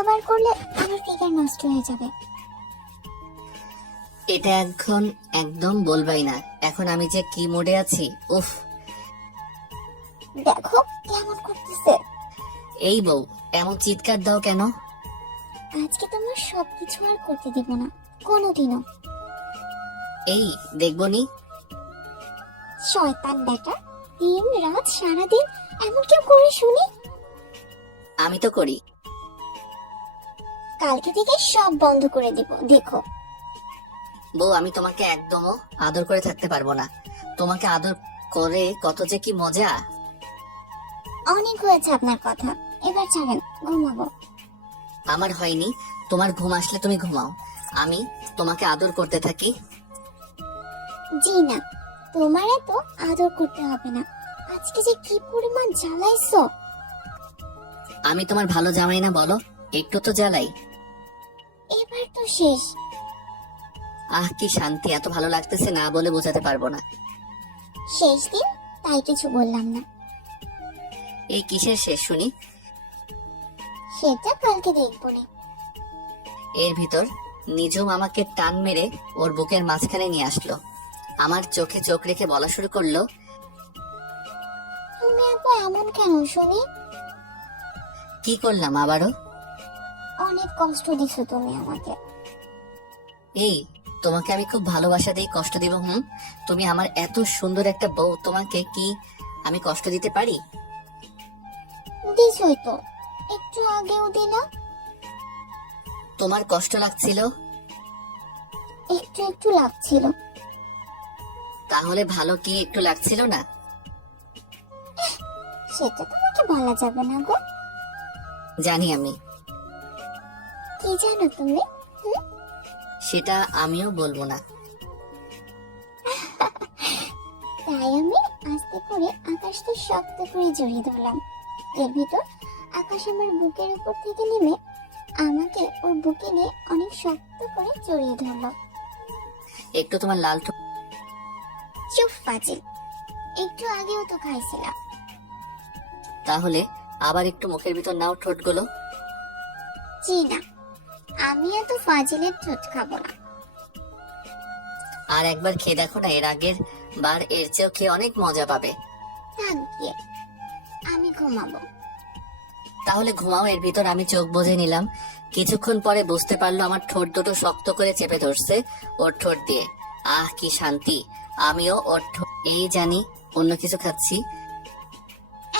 এতবার করলে আমার ফিগার নষ্ট হয়ে যাবে। এটা এখন একদম বলবাই না, এখন আমি যে কি মুডে আছি। উফ, দেখো কেমন করতেছে। এই বউ, এমন চিৎকার দাও কেন? আজকে তোমার সবকিছু আর করতে দিব না কোনোদিনও। এই দেখবনি। শয়তান বেটা, দিন রাত সারাদিন এমন কেউ করে শুনি? আমি তো করি। কালকে থেকে সব বন্ধ করে দিব, দেখো। বউ, আমি তোমাকে একদমও আদর করে থাকতে পারবো না। তোমাকে আদর করে কত যে কি মজা। অনেক হয়েছে আপনার কথা, এবার ছাড়েন, ঘুমাবো। আমার হয়নি, তোমার ঘুম আসলে তুমি ঘুমাও, আমি তোমাকে আদর করতে থাকি। জি না, তোমার এত আদর করতে হবে না। আজকে যে কি পরিমাণ জ্বালাইছো। আমি তোমার ভালো জামাই না বলো? একটু তো জ্বালাই। এবার তো শেষ। আহ, কি শান্তি, এত ভালো লাগতেছে না বলে বোঝাতে পারবো না। শেষ দিন, তাই কিছু বললাম না। এই কিসের শেষ শুনি? সেটা কালকে দেখবো না। এর ভিতর নিজুম আমাকে টান মেরে ওর বুকের মাঝখানে নিয়ে আসলো। আমার চোখে চোখ রেখে বলা শুরু করলো, তুমি আপু এমন কেন শুনি? কি করলাম আবারও? অনেক কষ্ট দিছো তুমি আমাকে। এই, তোমাকে আমি খুব ভালোবাসা দিয়ে কষ্ট দিব? তুমি আমার এত সুন্দর একটা বউ, তোমাকে কি আমি কষ্ট দিতে পারি? দিছই তো, একটু আগেও দিলা। তোমার কষ্ট লাগছিল? একটু একটু লাগছিল। তাহলে ভালো কি একটু লাগছিল না? সেটা তোমাকে বলা যাবে না গো। জানি আমি। কি জানো তুমি? সেটা আমিও বলবো না। তাই আমি আস্তে করে আকাশকে শক্ত করে জড়িয়ে ধরলাম। এর ভিতর আকাশ আমার বুকের উপর থেকে নেমে আমাকে ওর বুকে নিয়ে অনেক শক্ত করে জড়িয়ে ধরলো। একটু তোমার লাল চুপ ফাজিল, একটু আগেও তো খাইছিলাম। তাহলে আবার একটু মুখের ভিতর নাও ঠোঁটগুলো। জি না, আমি এত ফাজিলের ঠোঁট খাবো না। আর একবার খেয়ে দেখো না, এর আগের বার এর চেয়েও খেয়ে অনেক মজা পাবে। থাক গিয়ে, আমি ঘুমাবো। তাহলে ঘুমাও। এর ভিতর আমি চোখ বুজে নিলাম। কিছুক্ষণ পরে বুঝতে পারলো আমার ঠোঁট দুটো শক্ত করে চেপে ধরছে ওর ঠোঁট দিয়ে। আহ, কি শান্তি। আমিও ওর ঠোঁট এই জানি অন্য কিছু খাচ্ছি।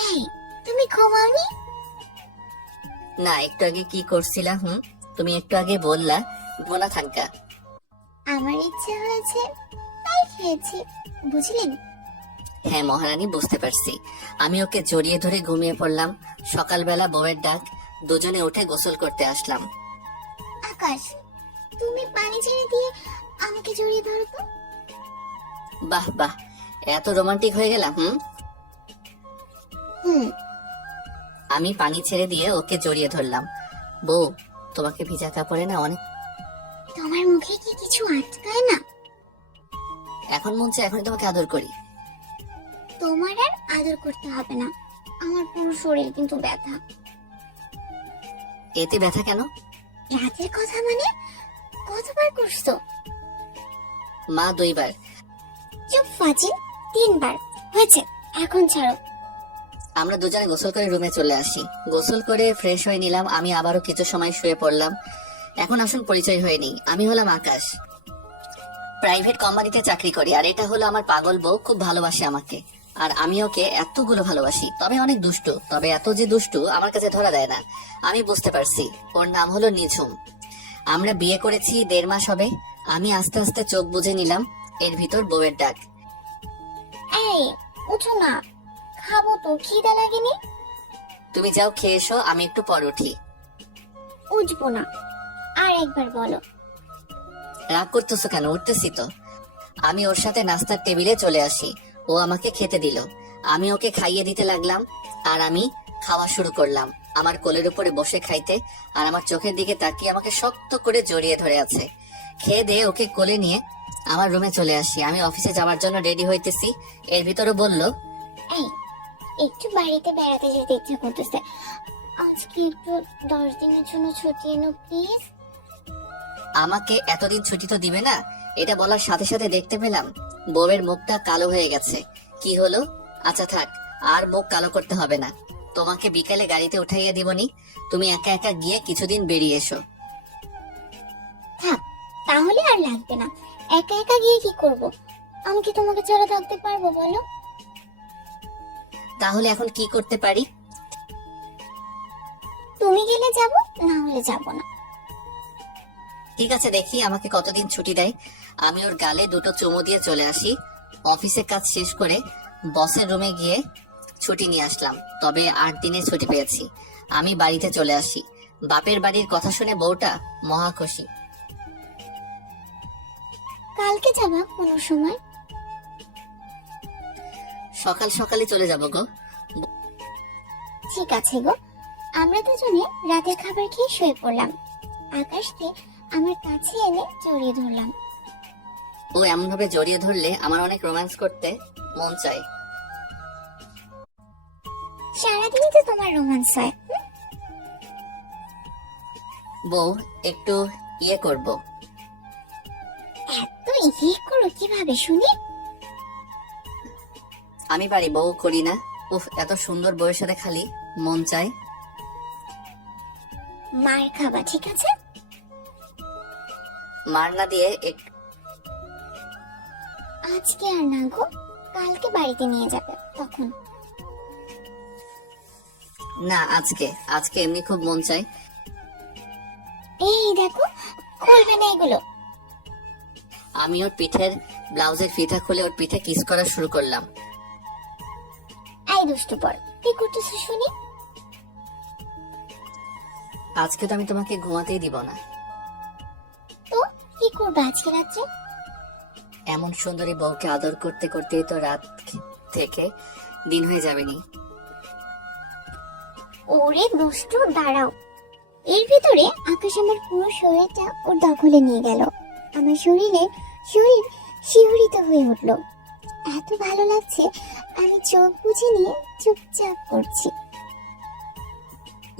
এই, তুমি ঘুমাওনি? না, একটু আগে কি করছিলা? তুমি একটু আগে বললা বোনা থাঙ্কা। আমার ইচ্ছে হয়েছে তাই খেয়েছি, বুঝলেন? হ্যাঁ মহারানী, বুঝতে পারছি। আমি ওকে জড়িয়ে ধরে ঘুমিয়ে পড়লাম। সকালবেলা বউয়ের ডাক, দুজনে উঠে গোসল করতে আসলাম। আকাশ, তুমি পানি ছেড়ে দিয়ে আমাকে জড়িয়ে ধরো তো। বাহ বাহ, এত রোমান্টিক হয়ে গেলাম। হুম। আমি পানি ছেড়ে দিয়ে ওকে জড়িয়ে ধরলাম। বউ, তোমাকে ভিজা কাপড়ে না অনেক। তোমার মুখে কি কিছু আটকায় না? এখন মন চায় এখন তোমাকে আদর করি। তোমার আর আদর করতে হবে না, আমার পুরো শরীর কিন্তু ব্যথা। এতে ব্যথা কেন? রাতের কথা মানে? কতবার করছো? মা 2 বার। চুপ ফাজিল, 3 বার হয়েছে, এখন ছাড়ো। আমরা দুজনে গোসল করে রুমে চলে আসি। গোসল করে ফ্রেশ হয়ে নিলাম। আমি আবারও কিছু সময় শুয়ে পড়লাম। এখন আসুন পরিচয় হয়ে নেই। আমি হলাম আকাশ, প্রাইভেট কোম্পানিতে চাকরি করি। আর এটা হলো আমার পাগল বউ, খুব ভালোবাসে আমাকে। আর আমি ওকে এতগুলো ভালোবাসি, তবে অনেক দুষ্টু। তবে এত যে দুষ্টু আমার কাছে ধরা দেয় না। আমি বুঝতে পারছি ওর নাম হলো নিঝুম। আমরা বিয়ে করেছি 1.5 মাস হবে। আমি আস্তে আস্তে চোখ বুজে নিলাম। এর ভিতর বউয়ের ডাক, এই উঠো না, খাবো তো, খিদে লাগেনি? তুমি যাও খেয়ে এসো, আমি একটু পর উঠি। উঠবো না, আর একবার বলো। রাগ করতেছো কেন? উঠতেছি তো। আমি ওর সাথে নাস্তার টেবিলে চলে আসি। ও আমাকে খেতে দিল। আমি ওকে খাইয়ে দিতে লাগলাম। আর আমি খাওয়া শুরু করলাম। আমার কোলের উপরে বসে খাইতে, আর আমার চোখের দিকে তাকিয়ে আমাকে শক্ত করে জড়িয়ে ধরে আছে। খেয়ে দিয়ে ওকে কোলে নিয়ে আমার রুমে চলে আসি। আমি অফিসে যাওয়ার জন্য রেডি হইতেছি। এর ভিতরে বলল, এই, একটু বাড়িতে বেড়াতে যেতে ইচ্ছা করতেছে, আজকে একটু 10 দিনের জন্য ছুটি এনো প্লিজ। আমাকে এতদিন ছুটি তো দিবে না? এটা বলার সাথে সাথে দেখতে পেলাম বউয়ের মুখটা কালো হয়ে গেছে। কি হলো? আচ্ছা থাক, আর মুখ কালো করতে হবে না। তোমাকে বিকালে গাড়িতে উঠাইয়া দিবনি, তুমি একা একা গিয়ে কিছুদিন বেরিয়ে এসো। থাক, তাহলে আর লাগবে না। একা একা গিয়ে কি করব? আমি কি তোমাকে ছাড়া থাকতে পারবো বলো? তাহলে এখন কি করতে পারি? তুমি গেলে যাব, না হলে যাব না। ঠিক আছে, দেখি আমাকে কতদিন ছুটি দেয়। আমি ওর গালে দুটো চুমু দিয়ে চলে আসি। অফিসের কাজ শেষ করে বসের রুমে গিয়ে ছুটি নিয়ে আসলাম, তবে 8 দিনের ছুটি পেয়েছি। আমি বাড়িতে চলে আসি। বাপের বাড়ির কথা শুনে বউটা মহা খুশি। কালকে যাবা কোনো সময়? সকাল সকালে চলে যাব গো। ঠিক আছে গো। আমরা দুজনে রাতের খাবার খেয়ে শুয়ে পড়লাম। আকাশকে আমার কাছে এনে জড়িয়ে ধরলাম। ও এমন ভাবে জড়িয়ে ধরলে আমার অনেক রোম্যান্স করতে মন চায়। সারাদিনই তো তোমার রোমান্স হয়। বউ, একটু ইয়ে করব। এত ইয়ে করো কিভাবে শুনি? আমি পারি, বউ করি না? উফ, এত সুন্দর বউয়ের সাথে খালি মন চায়। মার খাবা, ঠিক আছে? মার না দিয়ে আজকে আর না গো, কালকে বাড়িতে নিয়ে যাবে তখন। না, আজকে আজকে এমনি খুব মন চায়। এই দেখো, খুলবে না এগুলো। আমি ওর পিঠের ব্লাউজের ফিতা খুলে ওর পিঠে কিস করা শুরু করলাম। এই দুষ্টু পর, কি করতেছো শুনি? আজকে তো আমি তোমাকে ঘুমাতেই দিব না। তো কি করবে আজকে রাত্রে? এমন সুন্দরী বউকে আদর করতে করতেই তো রাত থেকে দিন হয়ে যাবে নি। ওরে দুষ্টু, দাঁড়াও। এর ভিতরে আকাশ আমার পুরো শরীরটা ওর দখলে নিয়ে গেল। আমার শরীর শিহরিত হয়ে উঠলো। এত ভালো লাগছে, আমি চোখ বুজে নিয়ে চুপচাপ করছি।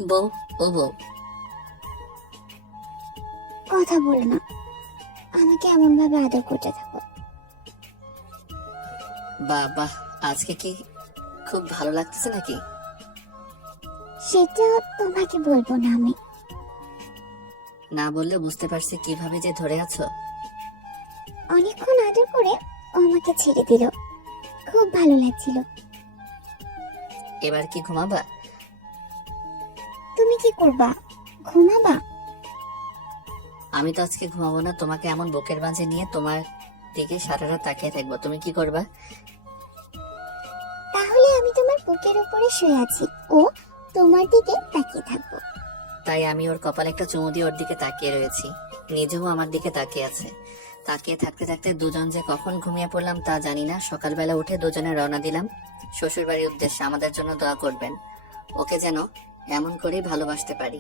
বউ, ও বউ, কথা বলো না, আমাকে এমন ভাবে আদর করতে থাকো। বাবা, আজকে কি খুব ভালো লাগতেছে নাকি? সেটা তোমাকে বলবো না আমি। না বললে বুঝতে পারছি কিভাবে যে ধরে আছো। অনেকক্ষণ আদর করে ও আমাকে ছেড়ে দিল। খুব ভালো লাগছিল। এবার কি ঘুমাবা? তুমি কি করবা? ঘুমাবা? আমি তো আজকে ঘুমাবো না। তোমাকে এমন বুকের মাঝে নিয়ে তোমার দিকে সারা রাত তাকিয়ে থাকবো। তুমি কি করবা? তাহলে আমি তোমার বুকের উপরে শুয়ে আছি, ও তোমার দিকে তাকিয়ে থাকবো। তাই আমি ওর কপালে একটা চুমু দিয়ে ওর দিকে তাকিয়ে রয়েছি। নিজেও আমার দিকে তাকিয়ে আছে। তাকিয়ে থাকতে থাকতে দুজন যে কখন ঘুমিয়ে পড়লাম তা জানি না। সকালবেলা উঠে দুজনে রওনা দিলাম শ্বশুর বাড়ির উদ্দেশ্যে। আমাদের জন্য দোয়া করবেন, ওকে যেন এমন করেই ভালোবাসতে পারি।